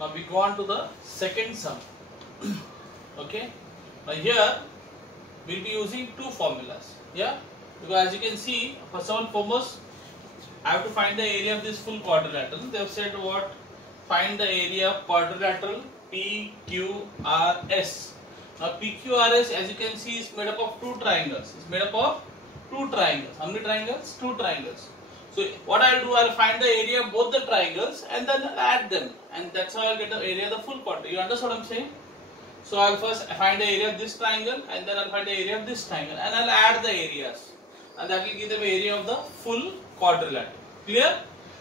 Now we go on to the second sum. Okay. Now here we'll be using two formulas. Yeah. Because as you can see, first and foremost, I have to find the area of this full quadrilateral. They have said what? Find the area of quadrilateral PQRS. Now PQRS, as you can see, is made up of two triangles. It's made up of two triangles. How many triangles? Two triangles. So what I'll do, I'll find the area of both the triangles and then I'll add them, and that's how I'll get the area of the full quadrilateral. You understand what I'm saying? So I'll first find the area of this triangle and then I'll find the area of this triangle and I'll add the areas, and that will give the area of the full quadrilateral. Clear?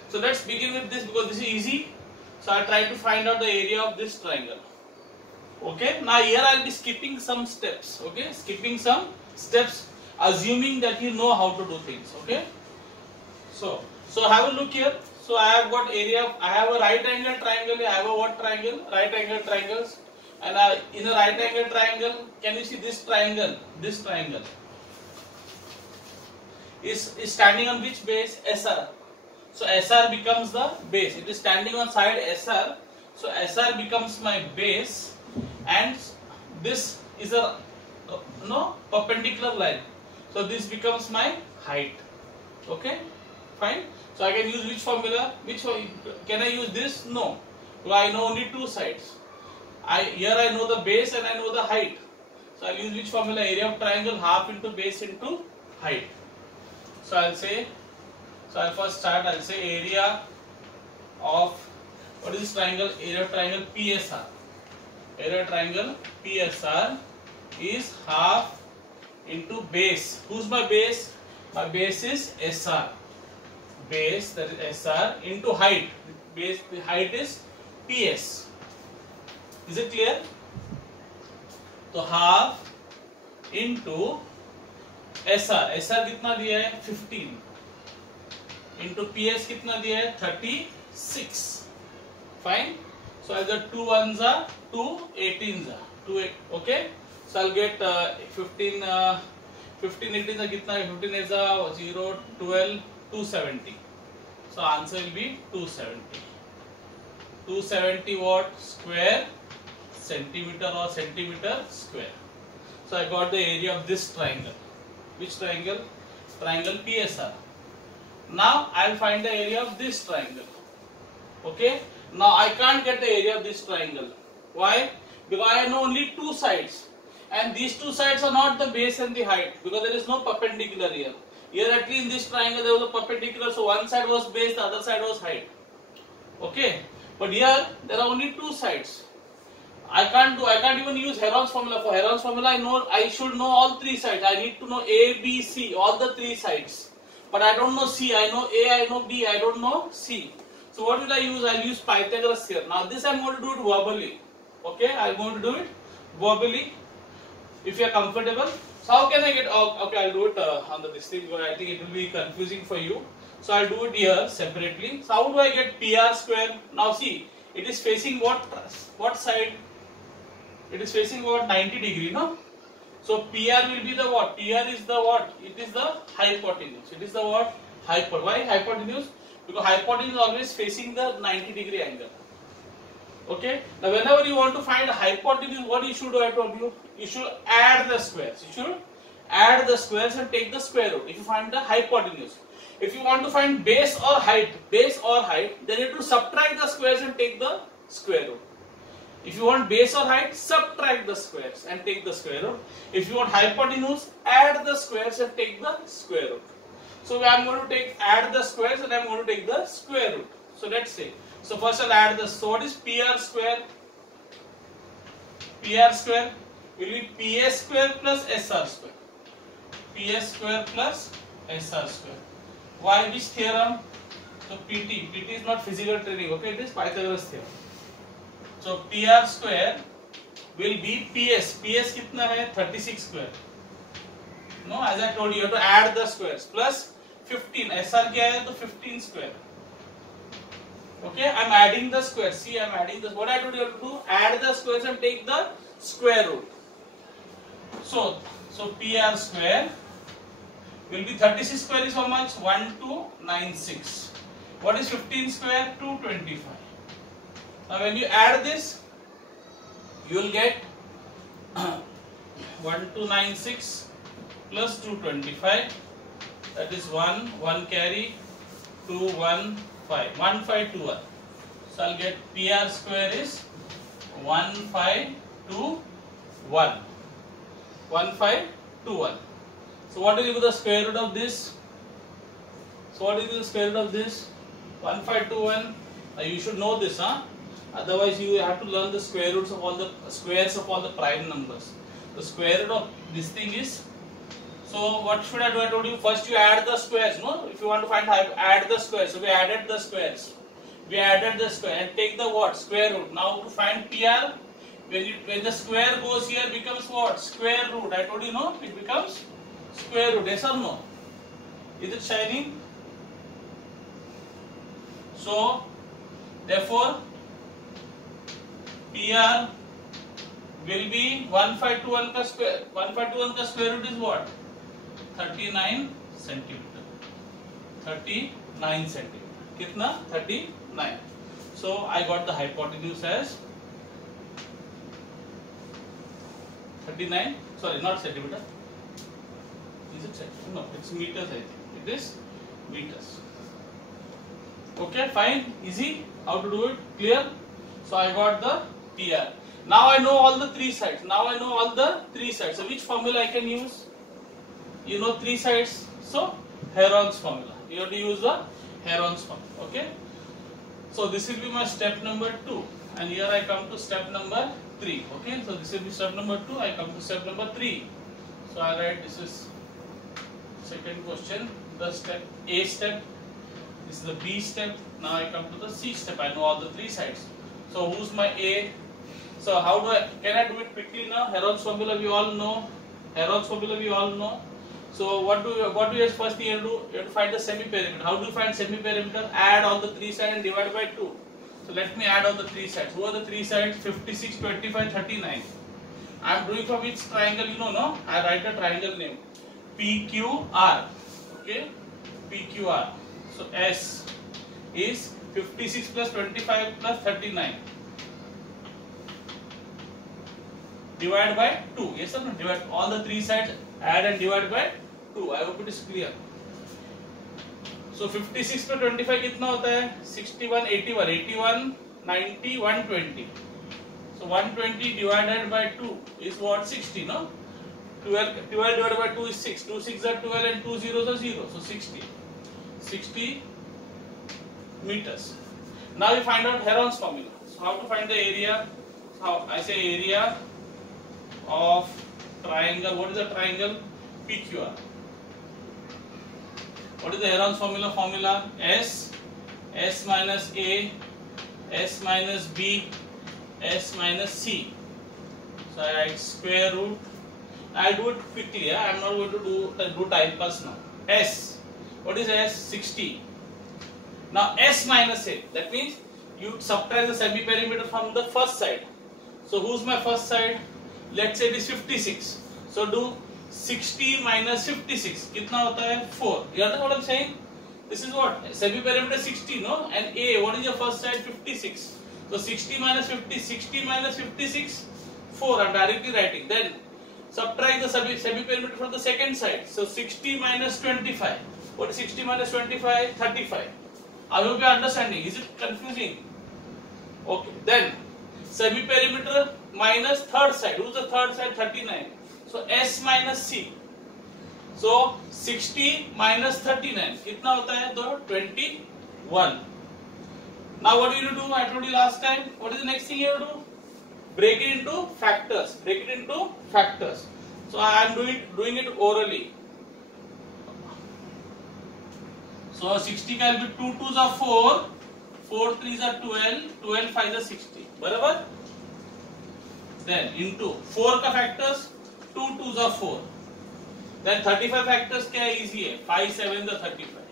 So let's begin with this because this is easy. So I'll try to find out the area of this triangle. Okay. Now here I'll be skipping some steps. Okay. Skipping some steps, assuming that you know how to do things. Okay. So have a look here. So I have got area. I have a right angle triangle. I have a what triangle? Right angle triangles. And in a right angle triangle, can you see this triangle? This triangle is standing on which base? SR. So SR becomes the base. It is standing on side SR. So SR becomes my base, and this is a perpendicular line. So this becomes my height. Okay, fine. So I can use which formula? Can I use this? No. So I know only two sides. Here I know the base and I know the height. So I'll use which formula? Area of triangle half into base into height. So I'll say. So I'll first start. I'll say area of what is this triangle? Area of triangle PSR. Area of triangle PSR is half into base. Who's my base? My base is SR. Base, that is SR, into height. Base, the height is PS. Is it clear? So half into SR. SR कितना दिया है? 15. Into PS कितना दिया है? 36. Fine. So as the 2 ones are 2 18s are 2 8. Okay. So I'll get 15 18s are कितना है? 15 is 0 12 270. So answer will be 270. 270 what? Square centimeter or centimeter square. So I got the area of this triangle. Which triangle? Triangle PSR. Now I'll find the area of this triangle. Okay. Now I can't get the area of this triangle. Why? Because I know only two sides, and these two sides are not the base and the height, because there is no perpendicular here. Here at least in this triangle there was a perpendicular, so one side was base, the other side was height. Okay. But here there are only two sides. I can't even use Heron's formula. For Heron's formula, I should know all three sides. I need to know A, B, C, all the three sides. But I don't know C. I know A, I know B, I don't know C. So what will I use? I'll use Pythagoras here. Now this I'm going to do it verbally. Okay, I'm going to do it verbally. If you are comfortable. So how can I get? Okay, I'll do it on this thing because I think it will be confusing for you. So I'll do it here separately. So how do I get PR square? Now see, it is facing what side? It is facing what? 90 degree, no? So PR will be the what? PR is the what? It is the hypotenuse. It is the what? Why hypotenuse? Because hypotenuse is always facing the 90 degree angle. Okay. Now whenever you want to find a hypotenuse, what you should do? I told you, you should add the squares. You should add the squares and take the square root if you find the hypotenuse. If you want to find base or height, then you have to subtract the squares and take the square root. If you want base or height, subtract the squares and take the square root. If you want hypotenuse, add the squares and take the square root. So I am going to add the squares and I am going to take the square root. So let's say. So first I'll add this. So what is PR square? PR square will be PS square plus SR square. PS square plus SR square. Why which theorem? So PT. PT is not physical training. Okay, it is Pythagoras theorem. So PR square will be PS. PS कितना है? 36 square. No, as I told you, you have to add the squares plus 15. SR क्या है? तो 15 square. Okay, I am adding the squares. See, I am adding this. What I told you have to do? Add the squares and take the square root. So PR square will be 36 square is how much? 1296. What is 15 square? 225. Now when you add this, you will get 1296 plus 225, that is 1 carry, 215, 1521. So I'll get PR square is 1521. 1521. So what will be the square root of this? So what will be the square root of this? 1521. You should know this, huh? Otherwise you have to learn the square roots of all the squares of all the prime numbers. The square root of this thing is, so what should I do? I told you first you add the squares, no? If you want to find add the squares. So we added the squares. We added the square and take the what? Square root. Now to find PR, when the square goes here, becomes what? Square root. I told you, no? It becomes square root. Yes or no? Is it shining? So therefore PR will be 1521 ka square. 1521 ka square root is what? 39 centimeter. 39 centimeter. Kitna? 39. So I got the hypotenuse as 39. Sorry, not centimeter. Is it centimeter? No, it's meters. I think it is meters. Okay, fine, easy. How to do it? Clear? So I got the PR. Now I know all the three sides. So which formula I can use? You know three sides. So Heron's formula. You have to use the Heron's formula. Okay. So this will be my step number 2. And here I come to step number 3. Okay. So this will be step number 2. I come to step number 3. So I write this is second question. The step A step. This is the B step. Now I come to the C step. I know all the three sides. So who's my A? So how can I do it quickly now? Heron's formula we all know. So what do you first thing you have to do? You have to find the semi-perimeter. How do you find semi-perimeter? Add all the three sides and divide by 2. So let me add all the three sides. Who are the three sides? 56, 25, 39. I am doing from which triangle? You know, no? I write a triangle name. PQR. Okay? PQR. So S is 56 plus 25 plus 39. Divide by 2. Yes or no? Divide all the three sides, add and divide by 2. I hope it is clear. So 56 plus 25 कितना होता है? 61, 81, 81, 90, 120. So 120 divided by 2 is what? 60, no? 12 divided by 2 is 6. 2 6 are 12 and 2 zeros are 0. So 60. 60 meters. Now we find out Heron's formula. So how to find the area? How I say area of triangle. What is the triangle? PQR. What is the Heron's formula? S minus A, S minus B, S minus C. So I write square root. I do it quickly. I am not going to do time pass now. S. What is S? 60. Now S minus A. That means you subtract the semi-perimeter from the first side. So who's my first side? Let's say it is 56. So do 60 minus 56. Kitna hota hai? 4. You understand what I'm saying? This is what? Semi-perimeter 60, no? And A, what is your first side? 56. So 60 minus 56, 4. I'm directly writing. Then subtract the semi-perimeter from the second side. So 60 minus 25. What is 60 minus 25? 35. I hope you are understanding. Is it confusing? Okay. Then semi-perimeter minus third side. Who's the third side? 39. So S minus C. So 60 minus 39. Kitna hota hai? 21. Now what do you do? I told you last time. What is the next thing you have to do? Break it into factors. So I am doing it orally. So 60 can be 2 2s are 4, 4 3s are 12, 12 5s are 60. Barabar? Then into 4 ka factors, 2 2s are 4. Then 35 factors kya hai? Easy hai. 5 7 are 35.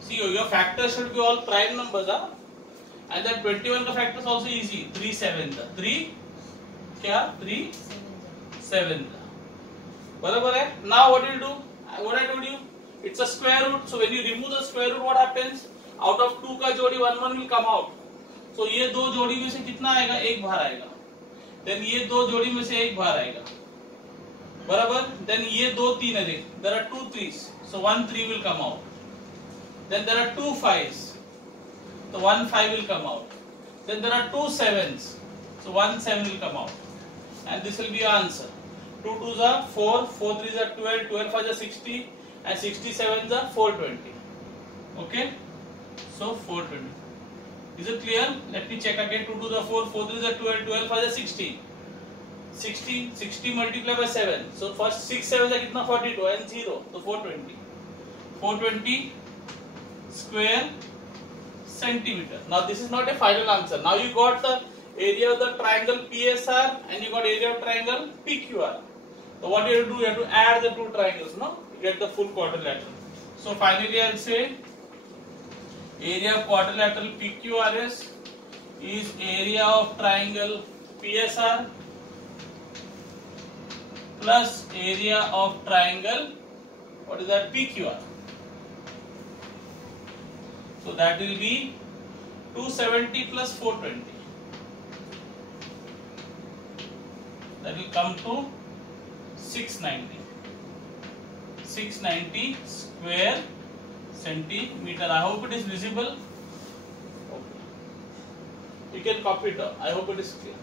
See, your factors should be all prime numbers, huh? And then 21 ka factors also easy. 3 7 3 kya? 3 7. Barabar hai? Now what will you do? What I told you, it's a square root. So when you remove the square root, what happens? Out of 2 का जोड़ी 1 1 will come out. सो ये दो जोड़ी में से कितना आएगा, एक बाहर आएगा. देन ये दो जोड़ी में से एक बाहर आएगा, बराबर. देन ये दो तीन है, देख there are 2 3s, so 1 3 will come out. Then there are 2 5s, so 1 5 will come out. Then there are 2 7s, so 1 7 will come out, and this will be your answer. 2 2s are 4, 4 3s are 12, 12 5s are 60, and 67s are 420. Okay, so 420. Is it clear? Let me check again. 2 2s are 4, 4 3s are 12, 12 5s are 60. 60 multiplied by 7, so first 6 7s are kitna, 42 and 0, so 420. 420 square centimeter. Now this is not a final answer. Now you got the area of the triangle PSR and you got area of triangle PQR. So what you have to do, you have to add the two triangles, no? You get the full quadrilateral. So finally I'll say area of quadrilateral PQRS is area of triangle PSR plus area of triangle, what is that, PQR. So that will be 270 plus 420. That will come to 690. 690 square centimeter. I hope it is visible. Okay. You can copy it down. I hope it is clear.